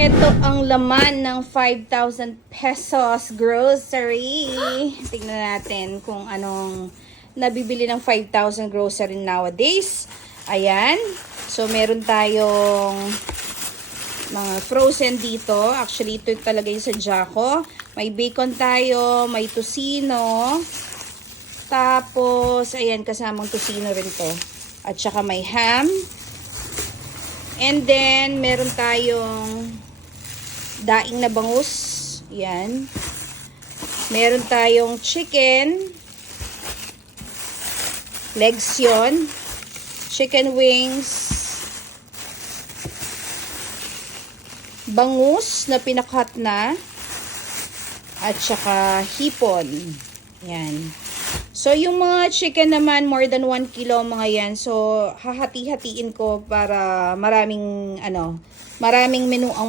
Ito ang laman ng 5,000 pesos grocery. Tingnan natin kung anong nabibili ng 5,000 grocery nowadays. Ayan. So, meron tayong mga frozen dito. Actually, ito talaga yung sa Jacko. May bacon tayo, may tocino. Tapos, ayan, kasamang tocino rin to. At saka may ham. And then, meron tayong daing na bangus. Yan. Meron tayong chicken. Legs yun. Chicken wings. Bangus na pinakat na. At saka hipon. Yan. So, yung mga chicken naman, more than 1 kilo mga yan. So, hahati-hatiin ko para maraming menu ang